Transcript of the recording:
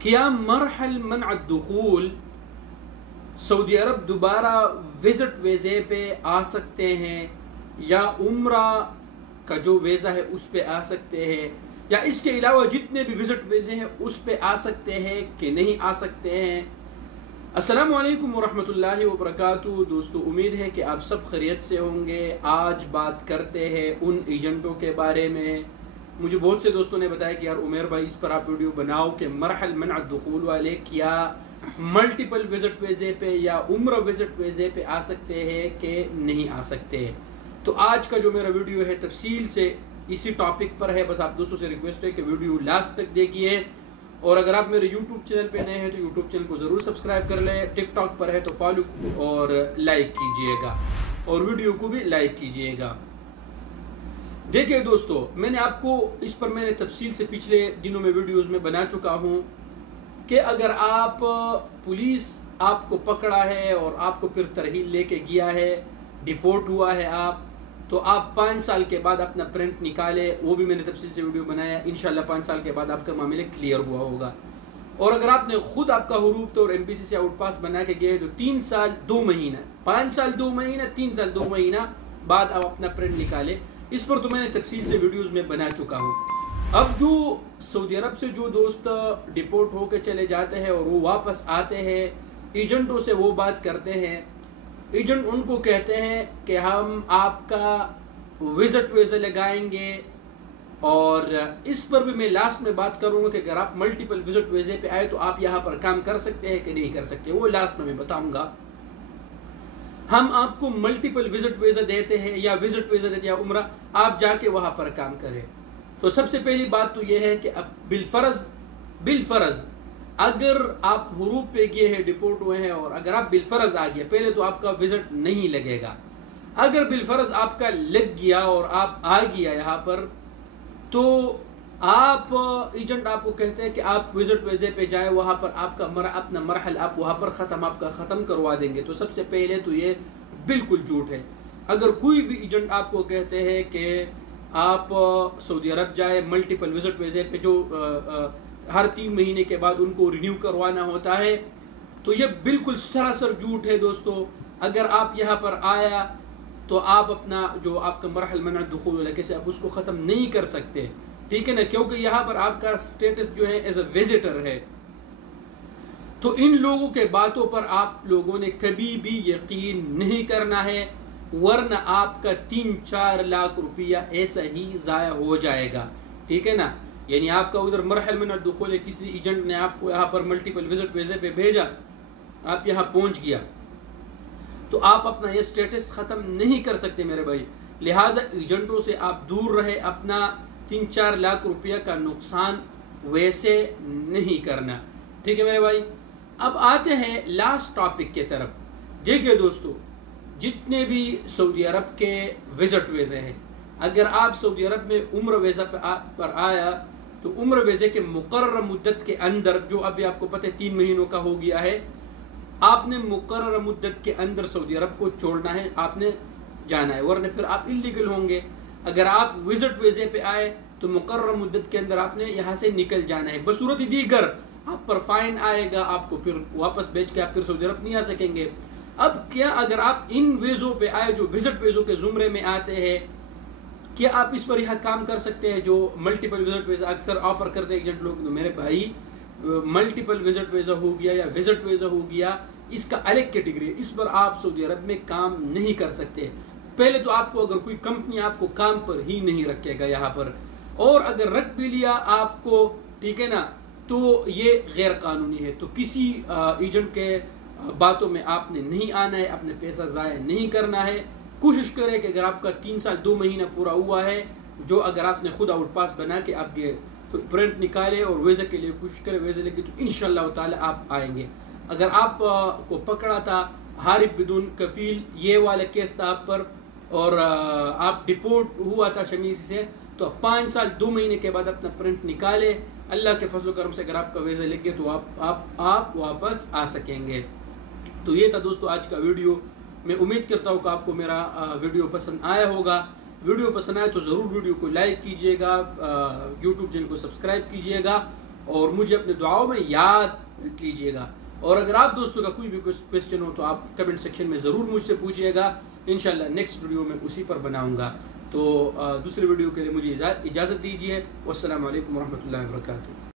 کیا مرحل منع الدخول سعودی عرب دوبارہ وزٹ ویزے پہ آ سکتے ہیں یا عمرہ کا جو ویزا ہے اس پہ آ سکتے ہیں یا اس کے علاوہ جتنے بھی وزٹ ویزے ہیں اس پہ آ سکتے ہیں کہ نہیں آ سکتے ہیں؟ السلام علیکم ورحمۃ اللہ وبرکاتہ دوستو، امید ہے کہ آپ سب خیریت سے ہوں گے۔ آج بات کرتے ہیں ان ایجنٹوں کے بارے میں۔ مجھے بہت سے دوستوں نے بتایا کہ یار عمیر بھائی اس پر آپ ویڈیو بناؤ کہ مرحل منع الدخول والے کیا ملٹیپل وزٹ ویزے پہ یا عمرہ وزٹ ویزے پہ آ سکتے ہیں کہ نہیں آ سکتے۔ تو آج کا جو میرا ویڈیو ہے تفصیل سے اسی ٹاپک پر ہے۔ بس آپ دوستوں سے ریکویسٹ ہے کہ ویڈیو لاسٹ تک دیکھیے، اور اگر آپ میرے یوٹیوب چینل پہ نئے ہیں تو یوٹیوب چینل کو ضرور سبسکرائب کر لیں، ٹک ٹاک پر ہے تو فالو اور لائک کیجئے گا، اور ویڈیو کو بھی لائک کیجئے گا۔ دیکھیں دوستو، میں نے آپ کو اس پر میں نے تفصیل سے پچھلے دنوں میں ویڈیوز میں بنا چکا ہوں کہ اگر آپ پولیس آپ کو پکڑا ہے اور آپ کو پھر ترحیل لے کے گیا ہے، ڈیپورٹ ہوا ہے آپ، تو آپ 5 سال کے بعد اپنا پرنٹ نکالے، وہ بھی میں نے تفصیل سے ویڈیو بنایا۔ انشاءاللہ 5 سال کے بعد آپ کا معاملہ کلیئر ہوا ہوگا۔ اور اگر آپ نے خود آپ کا حروف تو اور MPC سے آؤٹ پاس بنا کے گئے تو 3 سال 2 مہینہ 5 سال 2 مہینہ 3 سال 2 مہینہ بعد آپ اپنا پرنٹ نکالے۔ اس پر تو میں نے تفصیل سے ویڈیوز میں بنا چکا ہوں۔ اب جو سعودی عرب سے جو دوست ڈیپورٹ ہو کے چلے جاتے ہیں اور وہ واپس آتے ہیں، ایجنٹوں سے وہ بات کرتے ہیں، ایجنٹ ان کو کہتے ہیں کہ ہم آپ کا وزٹ ویزا لگائیں گے، اور اس پر بھی میں لاسٹ میں بات کروں گا کہ اگر آپ ملٹیپل وزٹ ویزے پہ آئے تو آپ یہاں پر کام کر سکتے ہیں کہ نہیں کر سکتے، وہ لاسٹ میں بتاؤں گا۔ ہم آپ کو ملٹیپل وزٹ ویزا دیتے ہیں یا وزٹ ویزا دیتے ہیں یا عمرہ، آپ جا کے وہاں پر کام کریں۔ تو سب سے پہلی بات تو یہ ہے کہ اب بالفرض اگر آپ حروف پہ گئے ہیں، ڈیپورٹ ہوئے ہیں، اور اگر آپ بالفرض آ گئے، پہلے تو آپ کا وزٹ نہیں لگے گا۔ اگر بالفرض آپ کا لگ گیا اور آپ آ گیا یہاں پر، تو آپ ایجنٹ آپ کو کہتے ہیں کہ آپ وزٹ ویزے پہ جائیں، وہاں پر آپ کا اپنا مرحل آپ وہاں پر آپ کا ختم کروا دیں گے۔ تو سب سے پہلے تو یہ بالکل جھوٹ ہے۔ اگر کوئی بھی ایجنٹ آپ کو کہتے ہیں کہ آپ سعودی عرب جائے ملٹیپل وزٹ ویزے پہ، جو ہر 3 مہینے کے بعد ان کو رینیو کروانا ہوتا ہے، تو یہ بالکل سراسر جھوٹ ہے دوستو۔ اگر آپ یہاں پر آیا تو آپ اپنا جو آپ کا مرحل منع الدخول والا کیسے آپ اس کو ختم نہیں کر سکتے، ٹھیک ہے نا، کیونکہ یہاں پر آپ کا سٹیٹس جو ہے ایز اے وزٹر ہے۔ تو ان لوگوں کے باتوں پر آپ لوگوں نے کبھی بھی یقین نہیں کرنا ہے، ورنہ آپ کا 3-4 لاکھ روپیہ ایسا ہی ضائع ہو جائے گا، ٹھیک ہے نا۔ یعنی آپ کا ادھر مرحل منع الدخول ہے، کسی ایجنٹ نے آپ کو یہاں پر ملٹیپل وزٹ ویزے پہ بھیجا، آپ یہاں پہنچ گیا، تو آپ اپنا یہ سٹیٹس ختم نہیں کر سکتے میرے بھائی۔ لہٰذا ایجنٹوں سے آپ دور رہے، اپنا 3-4 لاکھ روپیہ کا نقصان ویسے نہیں کرنا، ٹھیک ہے میرے بھائی۔ اب آتے ہیں لاسٹ ٹاپک کے طرف۔ دیکھیے دوستو، جتنے بھی سعودی عرب کے وزٹ ویزے ہیں، اگر آپ سعودی عرب میں عمرہ ویزا پر آیا تو عمرہ ویزے کے مقررہ مدت کے اندر، جو ابھی آپ کو پتہ ہے 3 مہینوں کا ہو گیا ہے، آپ نے مقررہ مدت کے اندر سعودی عرب کو چھوڑنا ہے، آپ نے جانا ہے، ورنہ پھر آپ انلیگل ہوں گے۔ اگر آپ وزٹ ویزے پہ آئے تو مقررہ مدت کے اندر آپ نے یہاں سے نکل جانا ہے، بصورت دیگر آپ پر فائن آئے گا، آپ کو پھر واپس بیچ کے آپ پھر سعودی عرب نہیں آ سکیں گے۔ اب کیا اگر آپ ان ویزوں پہ آئے جو وزٹ ویزوں کے زمرے میں آتے ہیں، کیا آپ اس پر یہاں کام کر سکتے ہیں؟ جو ملٹیپل وزٹ ویزا اکثر آفر کرتے ہیں ایجنٹ لوگ، تو میرے بھائی ملٹیپل وزٹ ویزا ہو گیا یا وزٹ ویزا ہو گیا، اس کا الگ کیٹیگری ہے، اس پر آپ سعودی عرب میں کام نہیں کر سکتے۔ پہلے تو آپ کو اگر کوئی کمپنی آپ کو کام پر ہی نہیں رکھے گا یہاں پر، اور اگر رکھ بھی لیا آپ کو، ٹھیک ہے نا، تو یہ غیر قانونی ہے۔ تو کسی ایجنٹ کے باتوں میں آپ نے نہیں آنا ہے، اپنے پیسہ ضائع نہیں کرنا ہے۔ کوشش کریں کہ اگر آپ کا 3 سال 2 مہینہ پورا ہوا ہے، جو اگر آپ نے خود آؤٹ پاس بنا کے آپ گئے تو پرنٹ نکالے اور ویزا کے لیے کوشش کریں، ویزا لے کے تو انشاءاللہ تعالی آپ آئیں گے۔ اگر آپ کو پکڑا تھا حارب بدون کفیل، یہ والا کیس تھا آپ پر، اور آپ ڈیپورٹ ہوا تھا شمیسی سے، تو 5 سال 2 مہینے کے بعد اپنا پرنٹ نکالے، اللہ کے فضل و کرم سے اگر آپ کا ویزا لگ گیا تو آپ واپس آ سکیں گے۔ تو یہ تھا دوستو آج کا ویڈیو۔ میں امید کرتا ہوں کہ آپ کو میرا ویڈیو پسند آیا ہوگا۔ ویڈیو پسند آئے تو ضرور ویڈیو کو لائک کیجئے گا، یوٹیوب چینل کو سبسکرائب کیجئے گا، اور مجھے اپنے دعاؤں میں یاد کیجیے گا. اور اگر آپ دوستوں کا کوئی بھی کویسچن ہو تو آپ کمنٹ سیکشن میں ضرور مجھ سے پوچھیے گا. انشاءاللہ نیکسٹ ویڈیو میں اسی پر بناؤں گا. تو دوسرے ویڈیو کے لیے مجھے اجازت دیجیے. والسلام علیکم ورحمۃ اللہ وبرکاتہ.